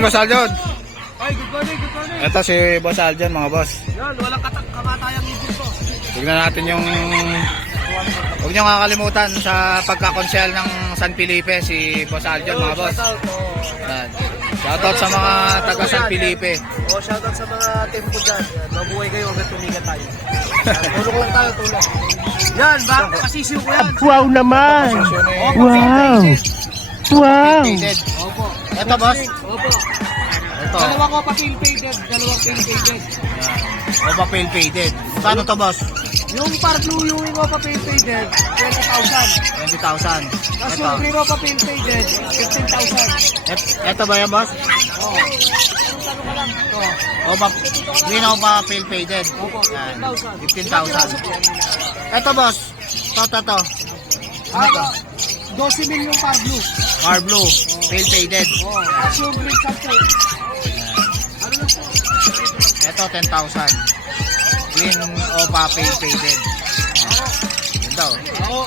morning, Boss Aljon. Ay, good morning, good morning. Ito si Boss Aljon, mga boss. Yan, walang kamatayang ibig ko. Tignan natin yung... Huwag niyo kakalimutan sa pagkakonsel ng San Felipe, si Boss Aljon, mga boss. Yan. Shoutout sa mga taga San Felipe. Shoutout sa mga team ko dyan. Yan, mabuhay kayo hanggang tumigat tayo. Tulong lang tayo, tulong. Yan, baka kasisiw ko yan. Wow naman! Opo, Wow! Wow! Opo. Ito, boss. Opo. Ito. Dalawa ko pa pale faded, dalawang pale faded. O pa pale faded. Paano to, boss? Yung par blue yung ko pa pale faded, 20,000. 20,000. Tapos Ito. yung green ko pa pale faded, 15,000. Ito ba yan, boss? Oo. Tanong ka lang. Ito. O pa... Green o pa pale faded. Opo, Yan. 15,000. 15,000. Ito, boss. Ito. Ano to? 12 mil yung par blue. Par blue. Pale faded. Oo. Tapos yung green 10. Ano lang po? Ito, 10,000. Green o pa pale faded. Ito. Oo.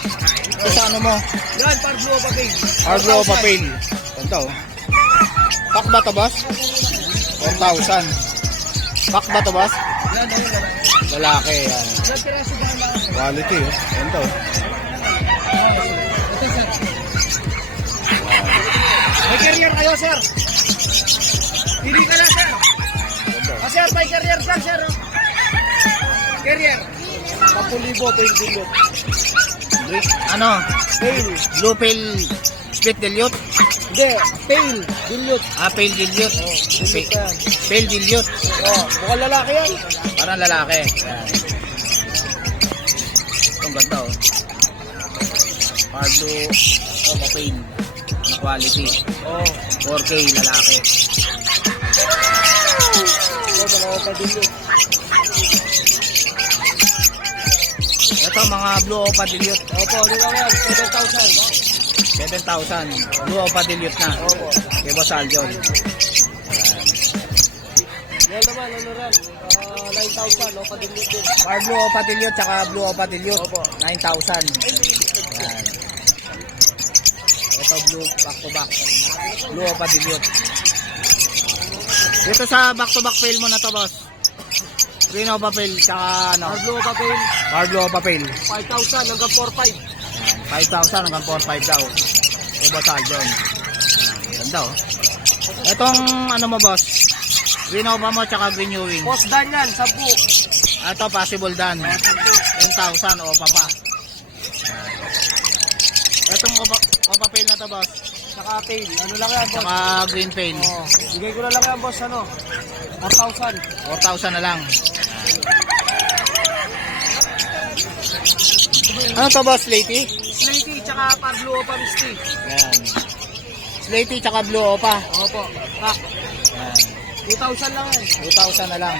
Ito sa ano mo? Yan, par blue pa pale. Par blue o pa pale. Ito. Pack ba to, boss? 4,000. Pack ba to, boss? Yan, yan. Lalaki, yan. Yan, piraso ba lang? Quality, oh. Ito. Ito, sir. May carrier kayo, sir. Pili ka na, sir. Sir, may carrier dyan, sir. Carrier. 10,000 ito yung dilute. Ano? Pale. Blue pale split dilute? Hindi, pale. Dilute. Ah, pale dilute. Dilute yan. Pale dilute. Mukhang lalaki yan. Parang lalaki. Yan. Itong ganda, oh. Par blue o pa pale. Na quality. 4K lalaki. Mga opa dilute. Ito mga blue opa dilute. Opo, ano lang yan? 7,000. 7,000. Blue opa dilute na. Opo. Kay Boss Aljon. Yan naman, ano rin? 9,000, opa dilute din. Par blue opa dilute tsaka blue opa dilute. Opo. 9,000. Yan. Ito blue back to back. Blue opa dilute. Dito sa back to back fail mo na to, boss. Green opa fail tsaka ano? Par blue opa pale, Par blue opa fail. 5,000 hanggang 4,500. 5,000 hanggang 4,500 daw. Kay Boss Aljon. Ganda, oh. Etong ano mo, boss? Green opa mo tsaka green Ewing. Post dan yan, 10. Ito possible dan. 10,000 opa pa. Etong opa fail na to, boss. Saka pale, ano lang yan, boss? Tsaka green fail. Bigay ko na lang yan, boss, ano? 4,000. 4,000 na lang. Ano to, boss? Slaty? Slaty, tsaka par blue opa misty. Yan. Slaty tsaka blue opa. Opo, pack. Yan. 2,000 lang yan. 2,000 na lang.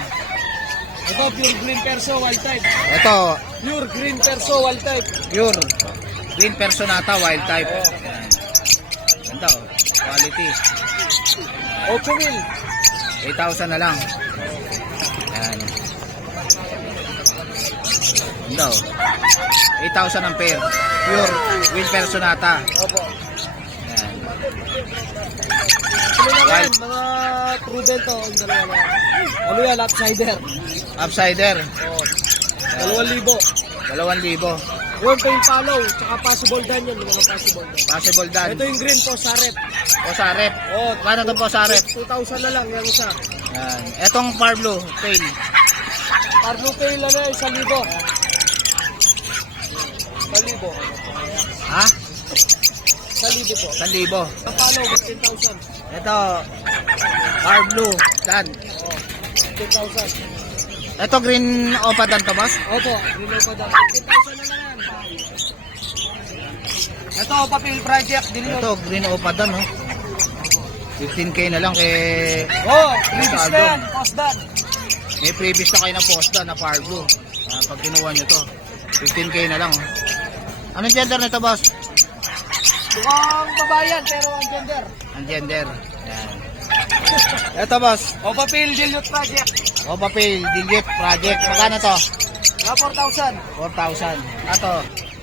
Ito, pure green perso, wild type. Ito, Pure green perso, wild type. pure green personata wild type. Yan. Ganda, oh. Quality. 8 mil. 8,000 na lang. Yan. Ganda, oh. 8,000 ang pair. Pure green personata. Opo. Yan. Ano lang yan, Wild. mga prudent to, yung dalawa na. Ano yan, outsider. Upsider. Oh. 2,000. 2,000. Yung pain follow, tsaka possible dan yan, yung mga possible dan. Possible dan. Ito yung green po, sarep. O sa rep. Oh, Paano to po sa rep? 2,000 na lang, yung isa. Yan. Etong par blue tail. Par blue pail, ano, 1,000. 1,000. Ha? 1,000 po. 1,000. Ang follow, 15,000. Ito par blue dan. Oh, 15,000. Ito green opa dan to, boss? Opo, green pa daw. 15,000 na lang yan. Ito, papel project, dilute. Ito green opa dan, oh. 15K na lang kay Oh, previous na yan, post dan. may previous na kayo na posta na par blue. Pag kinuha nyo to 15K na lang, oh. Anong gender nito, boss? Mukhang babayan, pero ang gender. Ang gender. Yan. Ito, boss. O, papel dilute project. Opa Pale Dilute Project. Magkano to? Mga 4,000. 4,000. Ito.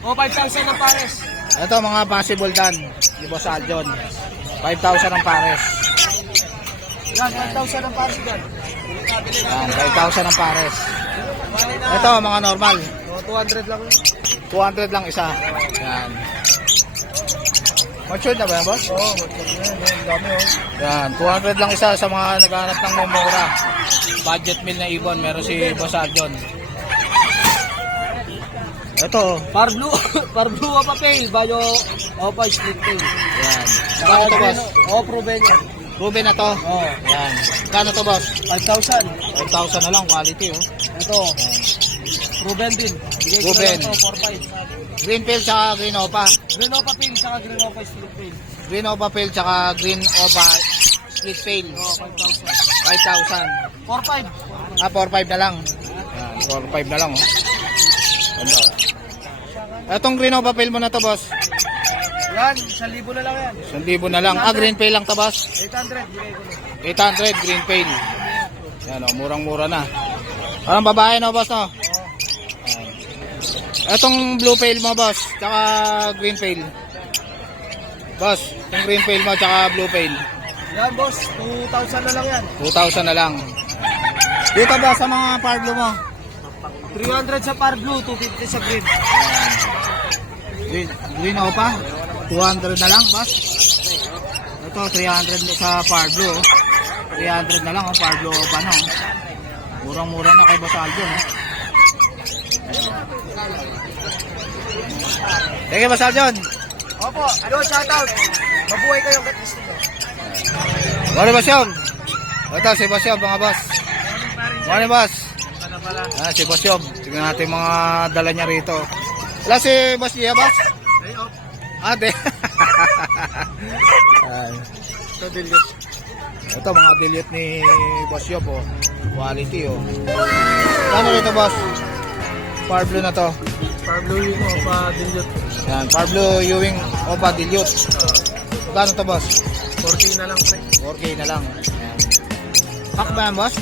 O, 5,000 ang pares. Ito mga possible dan ni Boss Aljon. 5,000 ang pares. Yan, 1,000 ang pares dyan. Yan, 5,000 ang pares. Ito, mga normal. O, 200 lang yun. 200 lang isa. Yan. Matured na ba yan, boss? Oo, ang dami oh. Yan, 200 lang isa sa mga naghahanap ng mumura. Budget meal na ibon, meron si Boss Aljon. Ito, Parblue, Parblue o papel, bayo opa split tail. yan. Kano to, boss? Oo, proven yan. Ruben na to. Oo, Yan. Kano to, boss? 5,000. 5,000 na lang, quality, oh. Ito, proven din. Bigay ko Proven. na lang ito, 4,500. Green pill tsaka green opa. Green opa pin, saka green opa split tail. Green opa pill tsaka green opa split tail. Oo, 5,000. 5,000. 4,500. 4,500 na lang. Yan, 4,500 na lang, oh. Ano? Etong green opa pill mo na to, boss. Yan, 1,000 na lang yan. 1,000 na lang. Ah, green pill lang to, boss. 800, bigay ko na. 800 green pail. Yan o, murang-mura na. Parang babae no, boss no? Yan. Etong blue pail mo, boss, tsaka green pail. Boss, itong green pail mo tsaka blue pail. Yan, boss, 2,000 na lang yan. 2,000 na lang. Dito ba sa mga parlo mo? 300 sa Parblue, 250 sa green. Green opa, 200 na lang, boss. Ito, 300 sa parlo. 300 na lang, oh, parlo opa no. Murang-mura na kay Boss Aljon, eh. Thank you, Boss Aljon. Opo, ano, shoutout. Mabuhay kayong katis nito. Morning, Boss Yob. Ito, si Boss Yob, mga boss. Morning, boss. Ah, si Boss Yob. Tingnan natin mga dala niya rito. Wala si Boss Gia, boss? Ate. Ay. Ito, dilute. Ito, mga dilute ni Boss Yob, oh. Quality, oh. Ano rito, boss? Far blue na to. Parblue yun, opa, dilute. Yan, Far blue Ewing Opa Dilute. Gano'n to, boss? 40 na lang, pre. 4K na lang. Ayan. Pack ba yan, boss?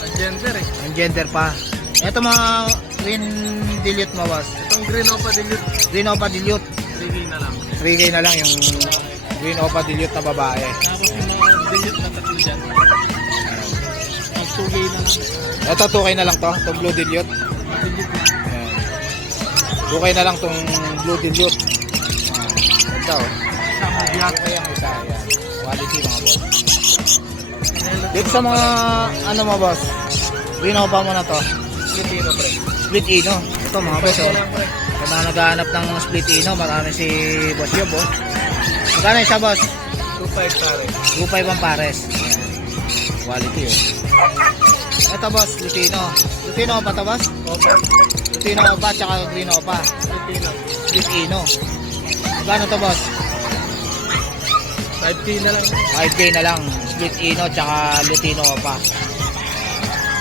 Ang gender eh. Ang gender pa. Ito mga green dilute mo, boss. Itong green opa dilute, Green Opa Dilute. 3K na lang. 3K na lang yung green Opa Dilute na babae. Tapos yung mga dilute na tatlo dyan. Ang 2K na lang. Ito 2K na lang to, itong blue dilute. Dilute na. Ayan. 2K na lang itong blue dilute. Ito. Sama biyak. Okay ang isa. Ayan. Quality, mga boss. Dito sa mga ano mo, boss, green Opa mo na to. Split ino, pre. Split Ino. Ito mga boss, oh. lang, pre. Sa mga naghahanap ng split Ino, marami si Boss Yob, oh. Magkano siya, boss? 2,500 pare. 2.5 ang pares. Ayan. Quality, oh. Ito, boss, Lutino. Lutino pa to, boss? Opo. Lutino pa, tsaka green pa. Split ino. Split Ino. Magkano to, boss? 5K na lang. 5K na lang. Split Ino, tsaka Lutino pa.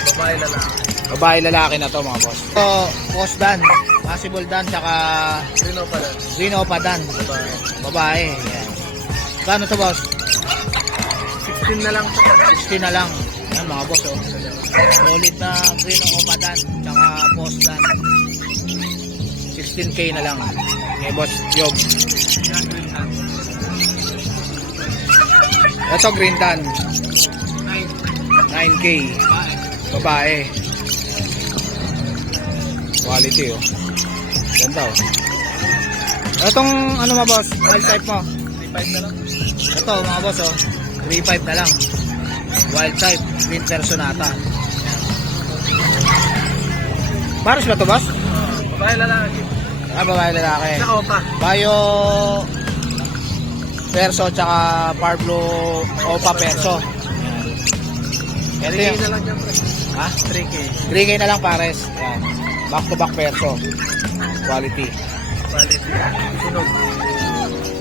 Babae na lang. Babae lalaki na to, mga boss. Ito, post dan. Possible dan, tsaka Green opa lang. green pa dan. Babae. Babae. Ayan. Magkano to, boss? 16 na lang. 60 na lang. Ayan, mga boss, oh. Solid na green pa dan, tsaka post dan. 16K na lang. Kay Boss Yob. Yan, green hand. Ito, green dan. 9. 9K. Babae. Quality, oh. Ganda, oh. Itong, ano mo, boss? Wild type mo? 3,500 na lang. Ito, mga boss, oh. 3.5 na lang. Wild type. Green Personata. Pares ba to, boss? Babae na lang. Ah, babae lalaki. Sa opa. Bayo Perso tsaka Parblo Opa Perso. Ito 3K yung, na lang yan, pre. ha? 3K. 3K na lang pares. Yan. Back to back Perso. Quality. Quality. Sunog.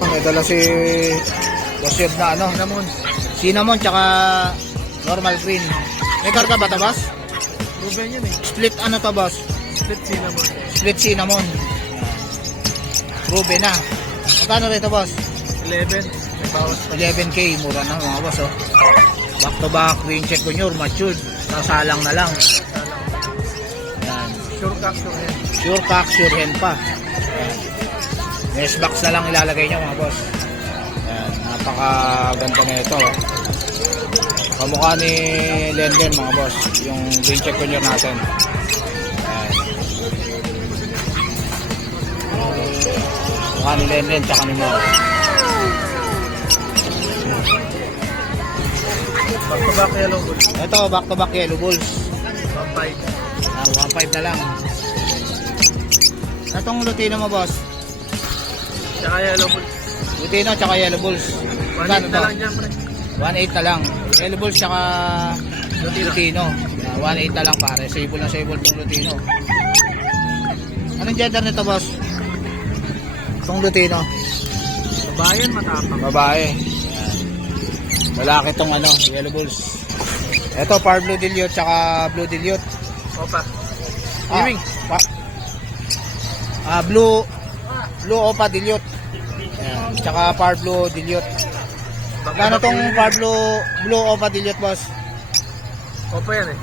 May dala si Boss Yob na ano? Cinnamon. Cinnamon tsaka normal green. May karga ba to, boss? Proven yun eh. Split ano to, boss? Split cinnamon. Split cinnamon. Ruben na. Magkano rito, boss? 11. May bawas pa. 11K. Mura na, mga boss, oh. Back to back, green check on your matured. Sasalang na lang. Yan. Sure cock, sure hen. Sure cock, sure hen pa. Yan. Yes, box na lang ilalagay nyo, mga boss. Yan. Napakaganda na ito. Kamukha ni Lenden mga boss. Yung green check conure natin. Ayan. Kamukha ni Lenden tsaka ni Mor. Back to back yellow bulls. Ito, back to back yellow bulls. 1.5. 1.5 na lang. Itong Lutino mo boss. Tsaka yellow bulls. Lutino tsaka yellow bulls. 1.8 na lang dyan, pre. 1.8 na lang. Yellow bulls tsaka Lutino. 1.8 na lang pare. Sable na sable itong Lutino. Anong gender nito boss? Itong Lutino. Babayan, matapang. Babae. Lalaki itong yellow bulls. Ito, par blue dilute tsaka blue dilute. Opa. Ah, Ewing. Blue opa dilute. Ayan. Tsaka par blue dilute. Magkano tong par blue opa dilute boss? Opa yan eh.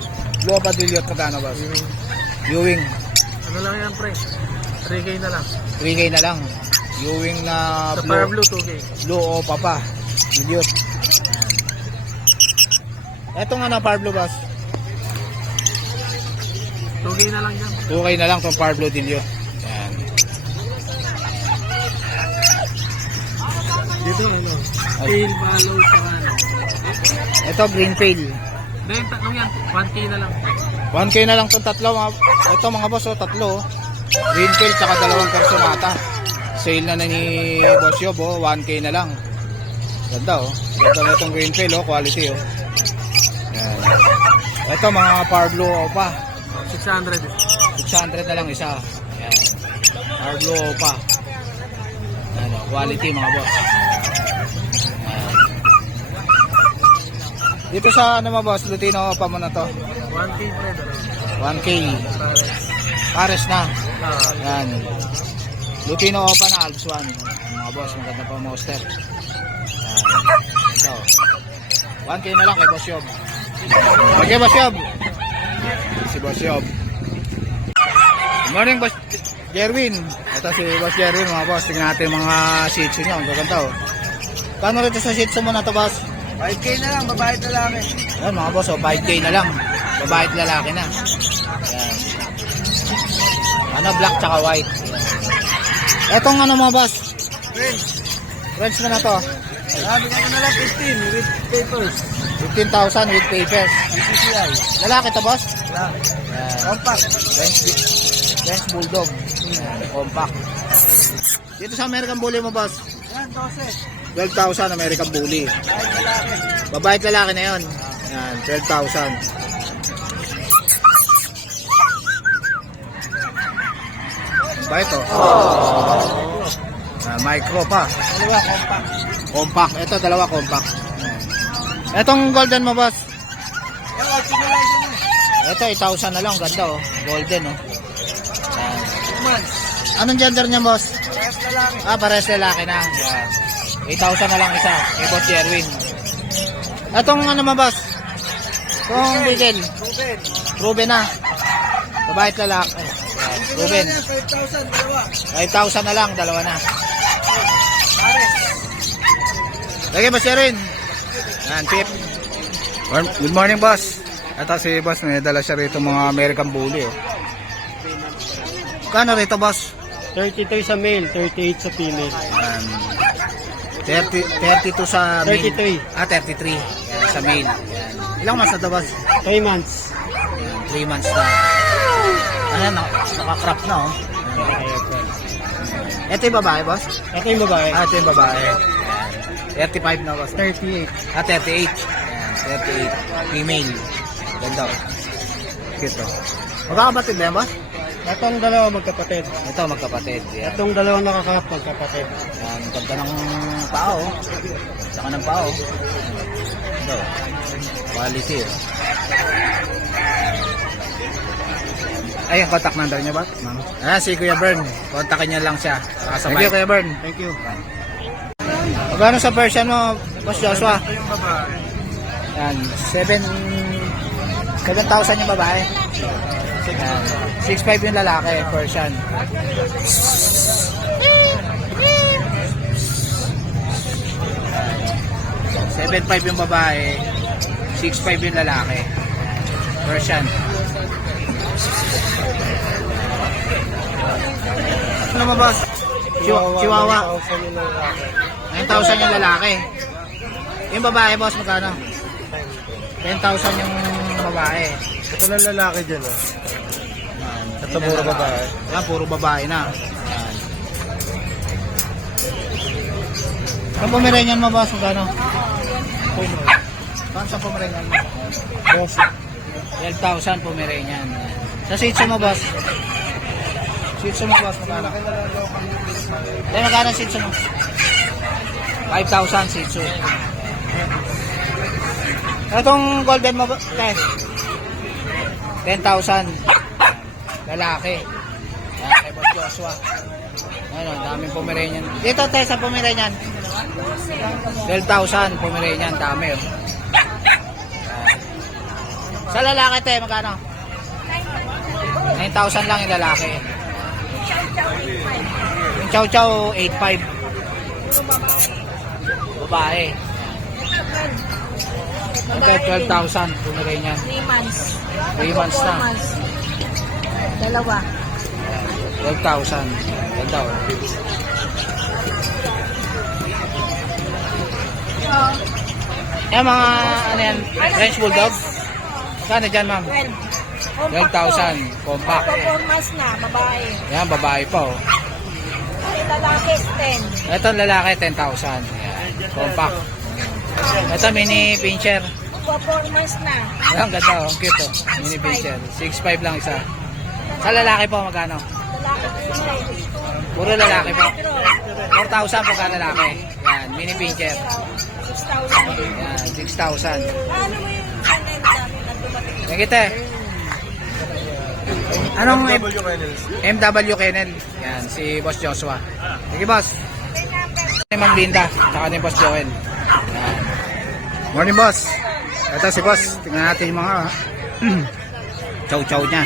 Blue opa dilute magkano boss? Ewing. Ewing. Ano lang yan, pre? 3K na lang. 3K na lang. Ewing na Sa Fire Blue, 2K. blue opa pa. Dilute. Etong par blue boss? 2K na lang yan. 2K na lang tong par blue dilute. Ayan. Dito, Tail, follow, saka Ito green pale. Then, tatlong yan. 1K na lang. 1K na lang itong tatlo. Ito mga boss, tatlo. Green pale tsaka dalawang personata. Sale na ni Boss Yob, 1K na lang. Ganda Ganda na itong green pale, quality Yan. Ito mga par blue opa. 600. 600 na lang isa. Yan. Par blue opa. Yan, quality mga boss. Yan. Dito sa mga boss, Lutino opa mo na to. 1K, pre. 1K. Pares na. Yan. Lutino opa na Alps 1. Mga boss, maganda pa monster. Ito. 1K na lang kay Boss Yob. Okay, Boss Yob. Si Boss Yob. Good morning, Boss Jerwin. Ito si Boss Jerwin, mga boss. Tingnan natin mga shih tzu niya. Ang gaganda Kano rito sa shih tzu mo na to, boss? 5K na lang, babae at lalaki. Yan, mga boss, 5K na lang. Babae at lalaki na. Yan. Black tsaka white. Etong mga boss? French mo na to. Sabi ka na lang 15 with papers. 15,000 with papers. BCCI. Lalaki to, boss? Lang. Yan. Compact. French Bulldog. Compact. Dito sa American Bully mo, boss? Yan, 12. 12,000 American Bully. Ay, lalaki. Babae at lalaki na yun. Yan, 12,000. Ba ito? Micro pa. Dalawa, compact. Compact. Ito, dalawa compact. Etong golden mo, boss? Yan, 8 na lang yun. Ito, 8,000 na lang. Ganda, golden, Yan. 2 months. Anong gender niya, boss? Kaya lalaki. Pares lalaki na. Yan. 8,000 na lang isa. Kay Boss Jerwin. Etong mo, boss? Itong Beagle. Ruben. Ruben na. Babae at lalaki. Yan. Ruben. 5,000, dalawa. 5,000 na lang. Dalawa na. Pares. Lagay, Boss Jerwin. Yan, tip. Good morning, boss. Ito si boss. May dala siya rito mga American Bully. Kano rito, boss? 32 sa male, 38 sa female. Yan. 32 sa male. 33. 33. Yan, sa male. Yan. Ilang months na to, boss? 3 months. Yan, 3 months na. Ano yan, naka-crop na, Ito yung babae, boss? Ito yung babae. Ito yung babae. Yan. 35 na, boss. 38. 38. Yan, 38. Female. Ganda. Cute, Magkakabatid ba yan, boss? Itong dalawa magkapatid. Ito, magkapatid. Yan. Itong dalawa nakakap magkapatid. Yan, ganda ng pao. Saka ng pao. Ito. Quality, Ay, yung contact number niya ba? Si Kuya Bern. Kontakin niya lang siya. Thank you, Kuya Bern. Thank you. Magkano sa Persian mo, Boss Joshua? Ito yung babae. Yan, 7,000 yung babae. Yan. 6,500 yung lalaki, Persian. Yan. 7,500 yung babae, 6'5 yung lalaki. Persian. Ano ba boss? Chihuahua. 9,000 yung lalaki. Yung babae boss, magkano? 10,000 yung babae. Ito lang lalaki dyan, oh. Ito puro babae. Yan, puro babae na. Yan. Ang Pomeranian mo boss, magkano? Saan sa Pomeranian mo? Boss, 12,000 Pomeranian. Sa Shih Tzu mo boss? Shih Tzu mo boss, magkano? Dahil magkano Shih Tzu mo? 5,000 Shih Tzu. Itong golden mo boss? 10,000. Lalaki. Yan, kay Boss Joshua. Ano, daming Pomeranian. Dito tayo sa Pomeranian. 12,000 Pomeranian, dami oh. Sa lalaki tayo, magkano? 9,000 lang yung lalaki. Yung Chow Chow, 8,500. Babae. Okay, 12,000 Pomeranian. 3 months. 3 months na. 4 months. Dalawa. 12,000. Ganda oh. Yan mga, ano yan, French Bulldog? Saan na dyan ma'am? 12,000. Compact. 4 months na, babae. Yan, babae pa oh. Ay, lalaki, 10. Ito lalaki, 10,000. Yan. Compact. Ito mini pincher. 4 months na. Yan, ganda oh. Cute oh. Mini pincher. 6'5 lang isa. Sa lalaki po, magkano? Lalaki, Puro lalaki po. 4,000 po ka lalaki. Yan, mini pincher. 6,000. Yan, 6,000. Ano mo yung channel namin na dumating? Nakita eh. Anong MW Kennel? Yan, si Boss Joshua. Sige boss. Si Ma'am Linda, saka ni Boss Joel. Yan. Morning boss. Ito si boss. Tingnan natin yung mga chow-chow niya.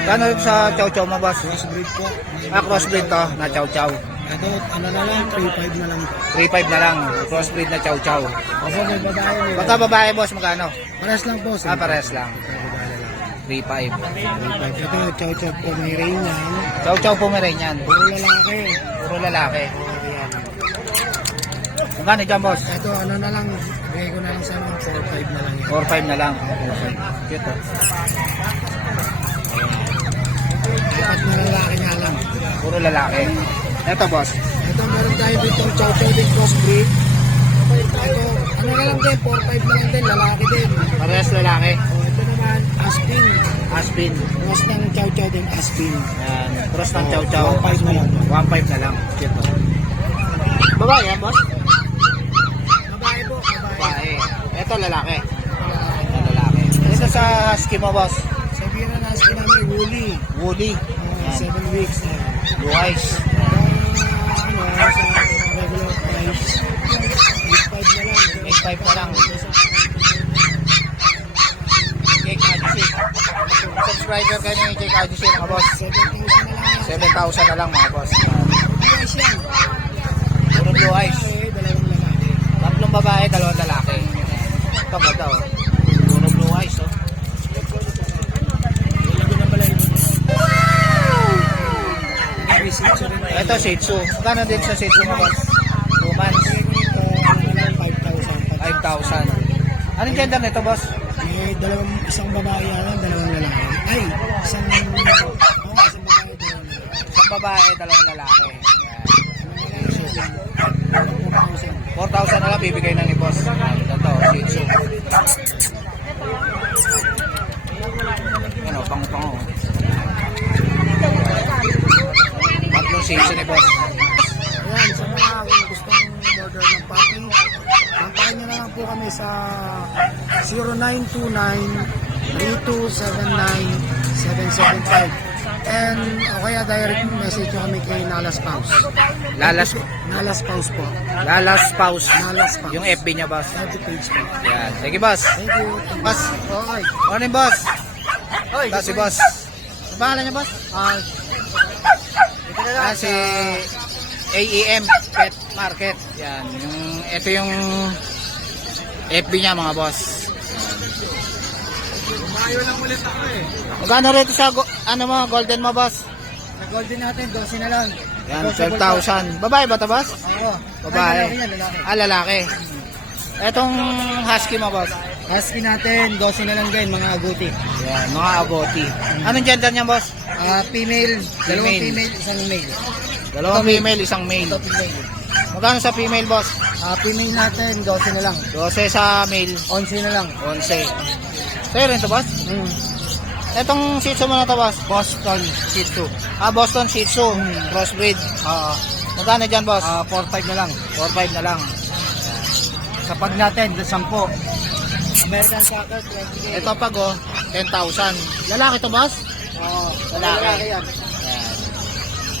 Kano sa chow-chow mo boss? crossbreed po. Crossbreed to na chow-chow. Ito, ano na lang, 3.5 na lang. 3.5 na lang. Crossbreed na chow-chow. Opo, may babae. Pagka babae boss, magkano? Pares lang po. Pares lang. 3.5. 3.5. Ito, chow-chow po, may rain yan. Chow-chow Pomeranian. Puro lalaki. Puro lalaki. Ayan. Magkano dyan boss? Ito, ano na lang, bigay ko na lang sa mga 4.5 na lang yan. 4.5 na lang. Okay. Cute oh. Apat na lalaki nga lang. Puro lalaki. Ito boss. Ito, meron tayo dito chow-chow din crossbreed. Ito, ano na lang din, 4.5 na lang din, lalaki din. Parehas lalaki. Ito naman, Aspin. Aspin. Cross ng chow-chow din, Aspin. Yan. Cross ng chow-chow. 1.5 na lang. 1.5 na lang. Cute oh. Babae yan boss? Babae po, babae. Babae. Ito lalaki. Ito lalaki. Ito sa husky mo boss. Sabihin na Aspin namin, woolly. Woolly. 7 weeks na. Blue eyes. Sa regular price, 8.5 na 8.5 na lang. lang. Jake Adjusi. Subscriber kayo ni Jake Adjusi mga boss. 7,000 na lang. 7,000 na lang mga boss. Price yan. Puro blue eyes. Dalawang lalaki. Tatlong babae, dalawang lalaki. Ito ba daw? Puro blue eyes oh. Ito Shih Tzu. Magkano din sa Shih Tzu mo boss? 2 months. 5,000. Anong gender nito boss? May isang babae yan, dalawang lalaki. Ay, isang babae, Isang babae, dalawang lalaki. Yan. 4,000 na lang bibigay na ni boss. Ito, Shih Tzu. Ano, pango-pango. Tatlong Shih Tzu ni boss. Ayan, sa mga kung gustong order ng puppy, kontakin nyo na lang po kami sa 0929-3279-775. And o kaya direct message nyo kami kay Nalas Paus. Lalas, Nalas Paus po. Lalas Paus. Nalas Paus. Yung FB niya boss. Every page po. Yan. Sige boss. Thank you. Boss. Okay. Morning boss. Oy, Ito si boss. Ang pangalan niya boss? Si AEM Pet Market. Yan. Ito yung FB niya mga boss. Mayo lang ulit ako eh. Magkano rito sa ano mo, golden mo boss? Sa golden natin, 12 na lang. Yan, 12,000. Babae ba ito boss? Oo. Babae. Ay, lalaki yan, lalaki. Ah, lalaki. Etong husky mo boss? Husky natin, 12 na lang din, mga aguti. Yan, mga aboti. Anong gender niya boss? Female, dalawang Female. female, isang male. Dalawang female, isang male. Ito female. Magkano sa female boss? Female natin, 12 na lang. 12 sa male, 11 na lang. 11. Sa'yo rin ito boss? Etong Shih Tzu mo na ito boss? Boston, Shih Tzu. Boston Shih Tzu, crossbreed. Magkano dyan boss? 4-5 na lang. 4-5 na lang. Sa pag natin, 10. American Cocker, 20K. Ito pag 10,000. Lalaki to boss? Oo, lalaki. yan.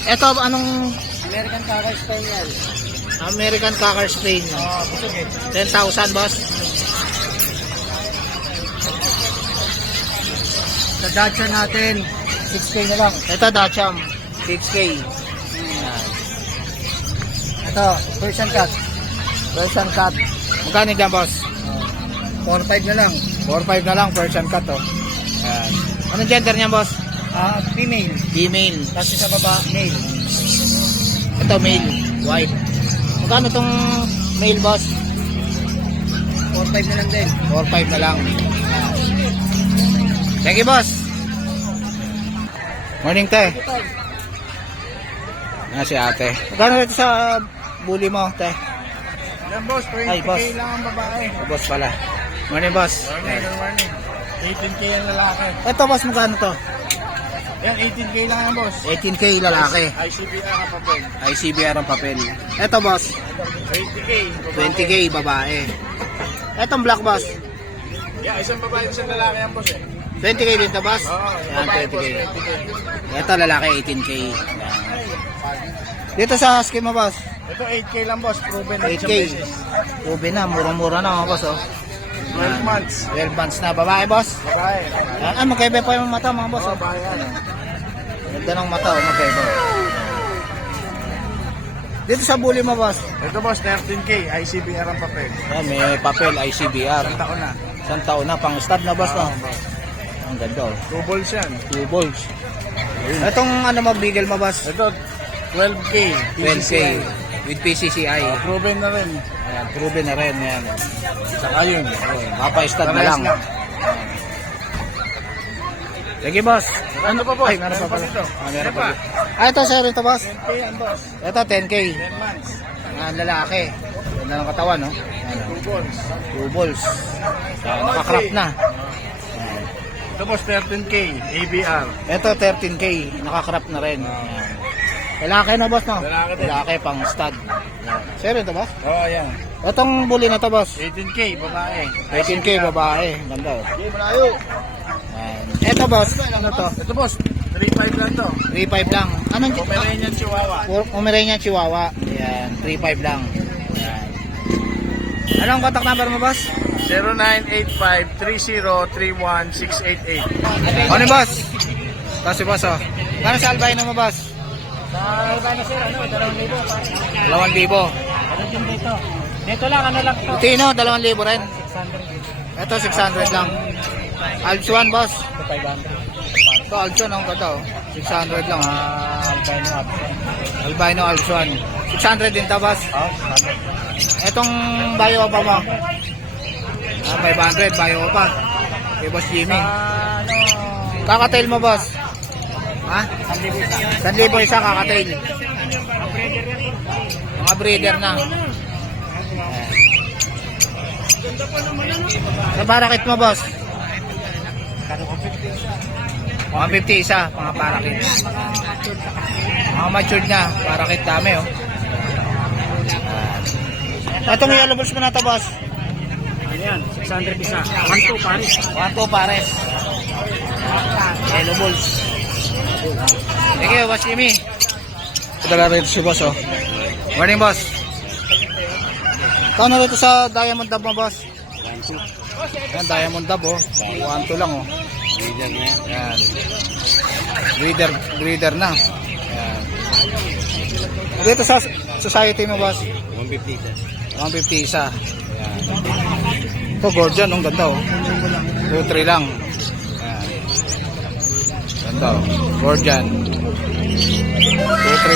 Ito anong American Cocker Spaniel. American Cocker Spaniel? Busog eh. 10,000 boss. Sa Dacia natin, 6K na lang. Ito Dachshund, 6K. Ito, Persian Cat, Persian Cat. Magkano dyan boss? 4-5 na lang. 4-5 na lang, Persian Cat oh. Ayan. Anong gender niya boss? Female. Female. Tapos sa baba, male. Ito male, white. Magkano tong male boss? 4-5 na lang din. 4-5 na lang. Thank you boss. Morning te. Nga si ate. Magkano ito sa bully mo te? Yan boss, Ay, 20K boss. lang ang babae. Boss pala. Morning boss. Morning, good morning. 18K ang lalaki. Ito boss magkano to? Yan, 18K lang ang boss. 18K lalaki. ICBR ang papel. ICBR ang papel. Ito boss, 20K. 20K babae. Etong black boss, Yeah, isang babae, isang lalaki ang boss eh. 20K din to boss? Oo, Yan, babae 20K. boss, 20K. Ito lalaki 18K. Yan. Dito sa husky mo boss, Ito 8K lang boss, proven na isang 8K. beses. Ube na, murang-mura na mga boss oh. 12 months. 12 months na babae boss. Babae. Yan, magkaiba pa yung mata mga boss oh. Babae yan. Ganda ng mata oh, magkaiba. Dito sa bully mo boss, Ito boss, 13K, ICBR ang papel. yan, may papel ICBR. Taon na. Isang taon na, pang stud na boss no. Ang ganda oh. 2 balls yan. 2 balls. Itong ano mo, bigel mo boss? Ito, 12K. 12K with PCCI. Proven na rin. Ayan, proven na rin yan. Saka yun. Mapa-stud na Parehas lang. Sige boss. Ano pa boss? Ay, meron pa pala. dito. Meron pa. Ito sir, ito boss. 10K yan boss. Ito 10K. 10 months. Ang lalaki. Ganda ng katawan no. Ayan, 2 balls. 2 balls. Ayan, nakakrap na. Ito boss, 13K, ABR. Ito 13K. Nakakrap na rin. Ayan. Lalaki na boss no? Lalaki din. Lalaki pang stud. Ayan. Sir, ito boss. Oo, yan. Itong bully na to boss. 18K, babae. 18K babae. Ganda oh. Okay, malayo. Ayan. Ito boss. Ano to? Ito boss, 3.5 lang to. 3.5 lang. Anong Pomeranian Chihuahua. Pomeranian Chihuahua. Ayan, 3.5 lang. Ayan. Anong contact number mo, boss? 0985-3031-688. Ano, boss? Kasi, boss, oh. Kano sa albino mo, boss? Sa Albano sir, 2,000. 2,000. Ano din dito? Dito lang, ano lang to? Tino, 2,000 rin. 600. Ito, 600 lang. Alps 1, boss. Ito 500. Ito, Alps 1, ang ganda, oh. 600 lang, Albino up. Albino Alps 1. 600 din to, boss. Oh, Etong bio pa mo? 500, bio pa. Kay Boss Jimmy. ano? Kakatail mo, boss? Ha? 1,000 isa kakatail. Mga breeder na. Sa parakit mo, boss? 150 isa, mga parakit. Mga matured na, parakit dami, oh. Itong yellow balls mo na ito, boss? Ayan, 600 isa. 1-2 pares. 1-2 pares. Yellow balls. Thank you, Boss Jimmy. Padala rin si boss, oh. Morning, boss. Ikaw na rito sa Diamond Dub mo, boss? 1-2. Yan, Diamond Dub, oh. 1-2 lang, oh. Yan. Breeder na. Yan. Dito sa society mo, boss? 150 isa. 150 isa. Yan. Ito, Gordian, ang ganda, oh. 2-3 lang. Ayan. Ganda, oh. Gordian. 2-3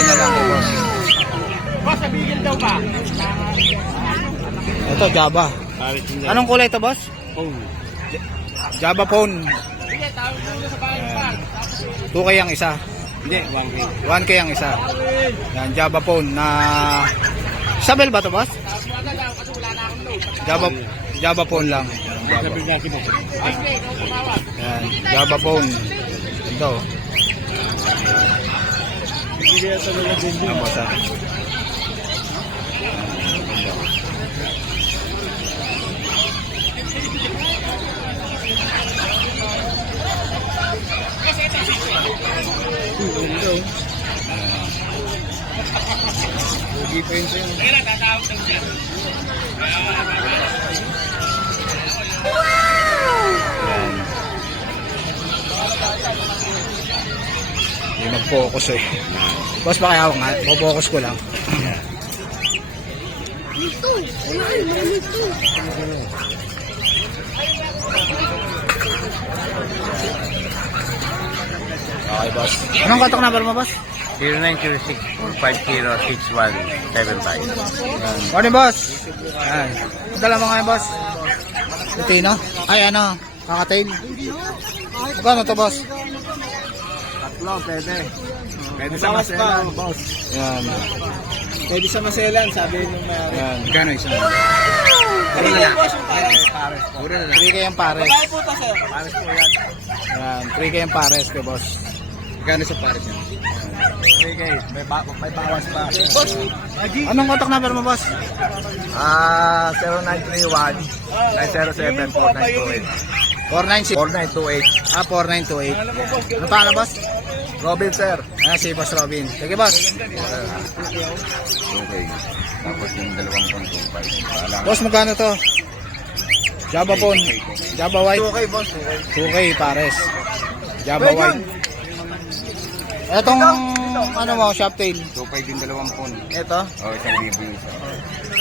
na lang, oh, boss. Boss, nabigil daw ba? Ito, Java. Anong kulay ito, boss? Java phone. Sige, tawag mo sa bahay pa. 2K ang isa. Hindi, 1K. 1K ang isa. Yan, Java phone na... Isabel ba ito, boss? Java phone lang. Yan, Java phone. Ito. Ang boss, ah. Hindi pa yun sa'yo. Hindi mag-focus eh. Boss, pakihawak nga. Focus ko lang. Okay, boss. Anong contact number mo, boss? 0936-450-6175. Morning, boss. Ayan. Dala mo ngayon, boss. Lutino? Ay, ano? Kakatail. Ano to, boss? Tatlo, pwede. Pwede sa maselan, boss. Yan. Pwede sa maselan, sabi nung may... Yan. Gano isa? Puro na lang. Pares po. 3K yung pares. Pares po yan. Yan. 3K yung pares kay boss. Gano sa pares niya? 3K. May bawas pa. Boss! Anong contact number mo, boss? 0931-907-4928. 496. 4928. 4928. Ano pa na, boss? Robin, sir. Ayan, si Boss Robin. Sige, boss. Okay. Tapos yung 2.25. Boss, magkano to? Java phone. Java white. Okay, boss. 2K pares. Java white. Etong ano mo, shop tail. 2.5 yung 20. Ito, O, 1,000 yung isa.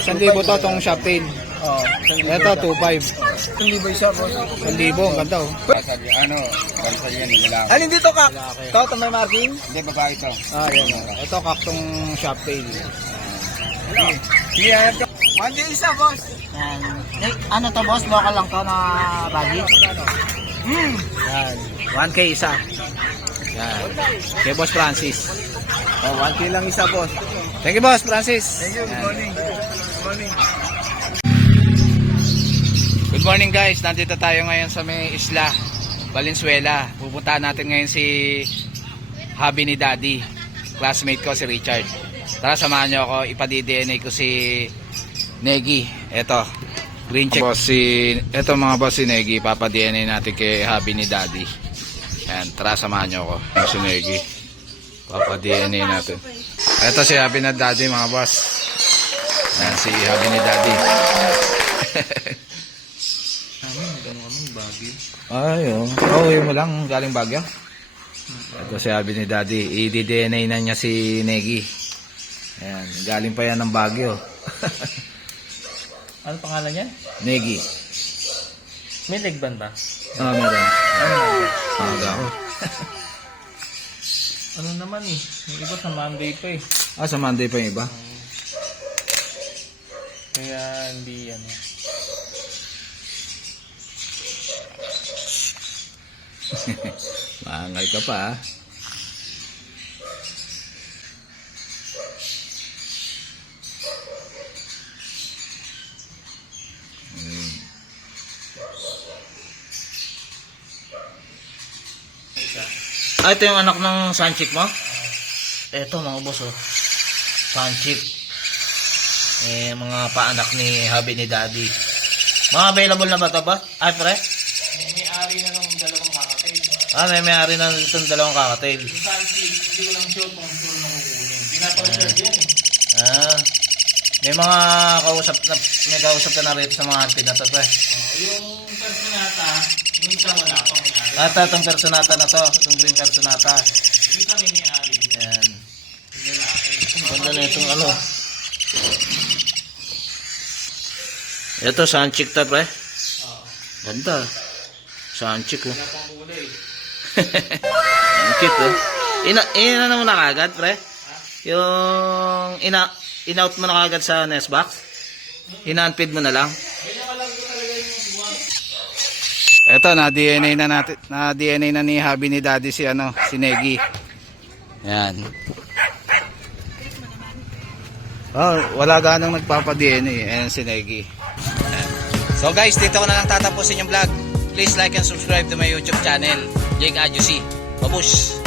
1,000 to tong shop tail. Oh, Ito, 2.5. 1,000 isa, boss. 1,000, ang ganda, oh. Basal yan, ano, basal yan, yung lalaki. Alin dito ka? Ito, may marking? Hindi, babae ito. Ah, yan. Ito, kaktong shop tail. Sige, ayan ka. 1K isa, boss. Ano to, boss? Local lang to na baggy? Yan. 1K isa. Yan. Kay Boss Francis. Oh, 1K lang isa, boss. Thank you, Boss Francis. Thank you, good morning. Good morning. Good morning, guys. Nandito tayo ngayon sa may isla, Valenzuela. Pupuntahan natin ngayon si hubby ni Daddy. Classmate ko si Richard. Tara, samahan nyo ako. Ipadi-DNA ko si Negi. Eto, green check. Eto mga boss, si Negi. Papa-DNA natin kay hubby ni Daddy. Ayan, tara, samahan nyo ako. Yung si Negi. Papa-DNA natin. Eto si hubby ni Daddy, mga boss. Ayan, si hubby ni Daddy. Ay, oh. Okay mo lang, galing Baguio. Ito si hubby ni Daddy. I-DNA na niya si Negi. Ayan, galing pa yan ng Baguio. Ano pangalan niya? Negi. May legban ba? Ah, meron. Aga ako. Ano naman eh? Yung iba sa Monday pa eh. Ah, sa Monday pa yung iba? Kaya hindi ano. Maangal ka pa, ah. Ah, ito yung anak ng Sanchik mo? Ito mga boss, oh. Sanchik. Eh, mga paanak ni hubby ni Daddy. Mga available na ba ito ba? Ay, pre? May-ari na ng dalawang kakatail. Ah, may-ari na itong dalawang kakatail. Yung Sanchi, hindi ko lang sure kung sure na kukunin. Pinapa-reserve yan eh. Ah, may mga kausap na, may kausap ka na rito sa mga auntie na to, pre. Yung personata, yung isa wala pa may-ari. At itong personata na to, itong green personata. Yung isa may may-ari. Ayan. Ang ganda na itong ano. Ito, Sanchik to, pre. Ganda. Saan chick oh. Ang cute oh. Ina mo na kagad, pre? Yung in-out mo na kagad sa nest box? Ina-unfeed mo na lang? Eto, na-DNA na natin. Na-DNA na ni Habi ni Daddy si Negi. Yan. Oh, wala ganang nagpapa-DNA. Ayan si Negi. Ayan. So guys, dito ko na lang tatapusin yung vlog. Please like and subscribe to my YouTube channel, Jake Adjusi. Babush!